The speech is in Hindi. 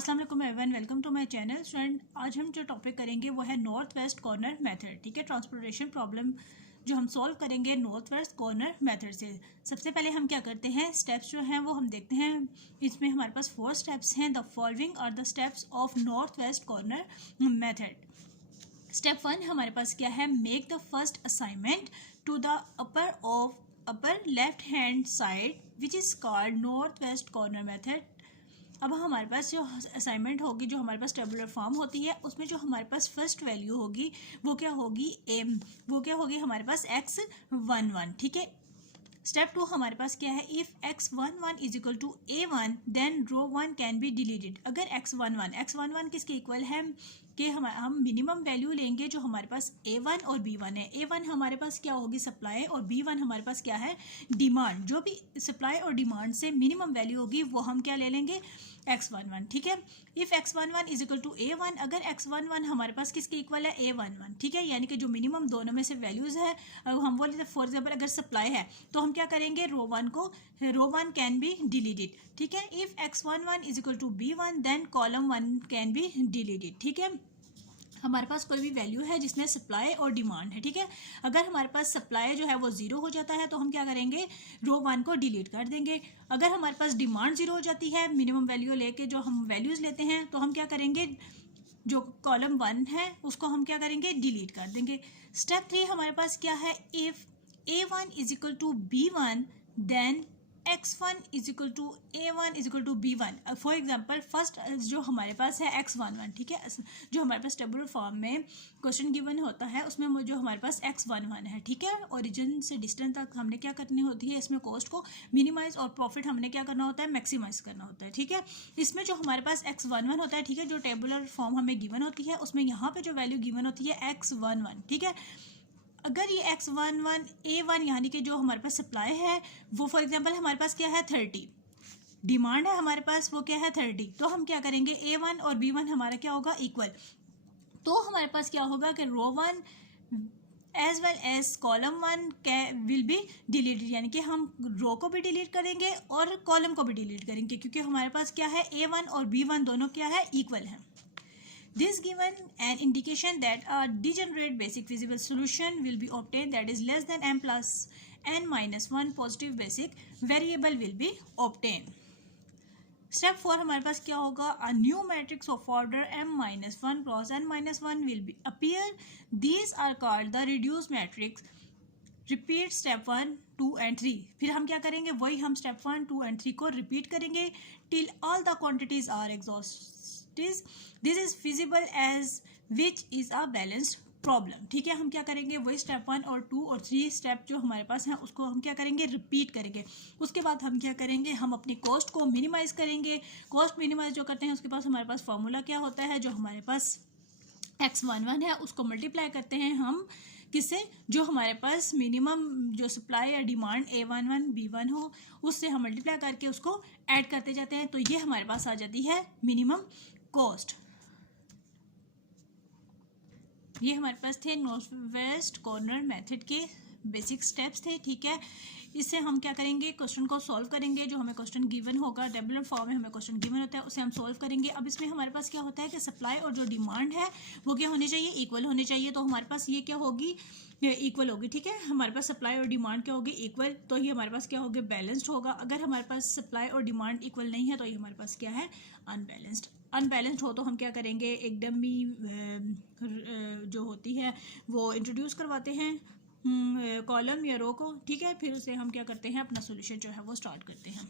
अस्सलाम वालेकुम everyone, welcome to my channel. Student, आज हम जो टॉपिक करेंगे वो है नॉर्थ वेस्ट कॉर्नर मेथड। ठीक है, ट्रांसपोर्टेशन प्रॉब्लम जो हम सॉल्व करेंगे नॉर्थ वेस्ट कॉर्नर मेथड से। सबसे पहले हम क्या करते हैं, स्टेप्स जो हैं वो हम देखते हैं। इसमें हमारे पास 4 स्टेप्स हैं। The following are the steps of north west corner method. Step 1 हमारे पास क्या है, make the first assignment to the upper left hand side which is called north west corner method. अब हमारे पास जो असाइनमेंट होगी, जो हमारे पास टेबुलर फॉर्म होती है, उसमें जो हमारे पास फर्स्ट वैल्यू होगी वो क्या होगी, वो क्या होगी हमारे पास x11। ठीक है। स्टेप 2 हमारे पास क्या है, if x11 is equal to a1 then row 1 can be deleted. अगर x11 किसके इक्वल है कि हम मिनिमम वैल्यू लेंगे जो हमारे पास a1 और b1 है। a1 हमारे पास क्या होगी, सप्लाई, और b1 हमारे पास क्या है, डिमांड। जो भी सप्लाई और डिमांड से मिनिमम वैल्यू होगी वो हम क्या ले लेंगे, x11। ठीक है। If x11 is equal to a1, अगर x11 हमारे पास किसके इक्वल है, a11। ठीक है, यानी कि जो मिनिमम दोनों में से वैल्यूज है, हम बोले तो फॉर एग्जाम्पल अगर सप्लाई है तो हम क्या करेंगे, रो 1 कैन बी डिलीटेड। ठीक है। If x11 is equal to b1 then column 1 can be deleted. ठीक है। हमारे पास कोई भी वैल्यू है जिसमें सप्लाई और डिमांड है। ठीक है। अगर हमारे पास सप्लाई जो है वो 0 हो जाता है तो हम क्या करेंगे, रो 1 को डिलीट कर देंगे। अगर हमारे पास डिमांड 0 हो जाती है, मिनिमम वैल्यू लेके जो हम वैल्यूज लेते हैं, तो हम क्या करेंगे, जो कॉलम 1 है उसको हम क्या करेंगे, डिलीट कर देंगे। स्टेप 3 हमारे पास क्या है, if a1 is equal to b1 then x1 is equal to a1 is equal to b1। For example first जो हमारे पास है x11। ठीक है, जो हमारे पास टेबुलर फॉर्म में क्वेश्चन गिवन होता है उसमें जो हमारे पास x11 है। ठीक है, ओरिजिन से डिस्टेंस तक हमने क्या करनी होती है, इसमें कॉस्ट को मिनिमाइज और प्रॉफिट हमने क्या करना होता है, मैक्सिमाइज करना होता है। ठीक है। इसमें जो हमारे पास x11 होता है, ठीक है, जो टेबुलर फॉर्म हमें गिवन होती है उसमें यहाँ पे जो वैल्यू गिवन होती है x11। ठीक है। अगर ये x11 a1 यानी कि जो हमारे पास सप्लाई है वो फॉर एग्जांपल हमारे पास क्या है 30, डिमांड है हमारे पास वो क्या है 30, तो हम क्या करेंगे, a1 और b1 हमारा क्या होगा, इक्वल। तो हमारे पास क्या होगा कि row 1 as well as column 1 will be deleted, यानी कि हम रो को भी डिलीट करेंगे और कॉलम को भी डिलीट करेंगे, क्योंकि हमारे पास क्या है, a1 और b1 दोनों क्या है, इक्वल है। This given an indication that a degenerate basic feasible solution will be obtained that is less than m plus n minus 1 positive basic variable will be obtained. Step 4 हमारे पास क्या होगा, a new matrix of order m minus 1 cross n minus 1 will be appear. These are called the reduced matrix. Repeat step 1, 2 and 3। फिर हम क्या करेंगे, वही हम स्टेप 1, 2 and 3 को रिपीट करेंगे till all the quantities are exhausted. This is feasible as which is a balanced problem. ठीक है, हम क्या करेंगे, वही स्टेप 1 और 2 और 3 स्टेप जो हमारे पास हैं उसको हम क्या करेंगे, रिपीट करेंगे। उसके बाद हम क्या करेंगे, हम अपनी कॉस्ट को मिनिमाइज करेंगे। कॉस्ट मिनिमाइज जो करते हैं उसके पास हमारे पास फॉर्मूला क्या होता है, जो हमारे पास x11 है उसको मल्टीप्लाई करते हैं हम किससे, जो हमारे पास मिनिमम जो सप्लाई या डिमांड a11 b1 हो उससे हम मल्टीप्लाई करके उसको ऐड करते जाते हैं, तो ये हमारे पास आ जाती है मिनिमम कॉस्ट। ये हमारे पास थे नॉर्थ वेस्ट कॉर्नर मेथड के बेसिक स्टेप्स थे। ठीक है, इससे हम क्या करेंगे, क्वेश्चन को सॉल्व करेंगे। जो हमें क्वेश्चन गिवन होगा टेबुलर फॉर्म में हमें क्वेश्चन गिवन होता है उसे हम सॉल्व करेंगे। अब इसमें हमारे पास क्या होता है कि सप्लाई और जो डिमांड है वो क्या होनी चाहिए, इक्वल होनी चाहिए। तो हमारे पास ये क्या होगी, इक्वल होगी। ठीक है, हमारे पास सप्लाई और डिमांड क्या होगी, इक्वल, तो ये हमारे पास क्या होगा, बैलेंस्ड होगा। अगर हमारे पास सप्लाई और डिमांड इक्वल नहीं है तो ये हमारे पास क्या है, अनबैलेंस्ड हो तो हम क्या करेंगे, एक डमी जो होती है वो इंट्रोड्यूस करवाते हैं कॉलम या रो को। ठीक है, फिर उसे हम क्या करते हैं, अपना सॉल्यूशन जो है वो स्टार्ट करते हैं।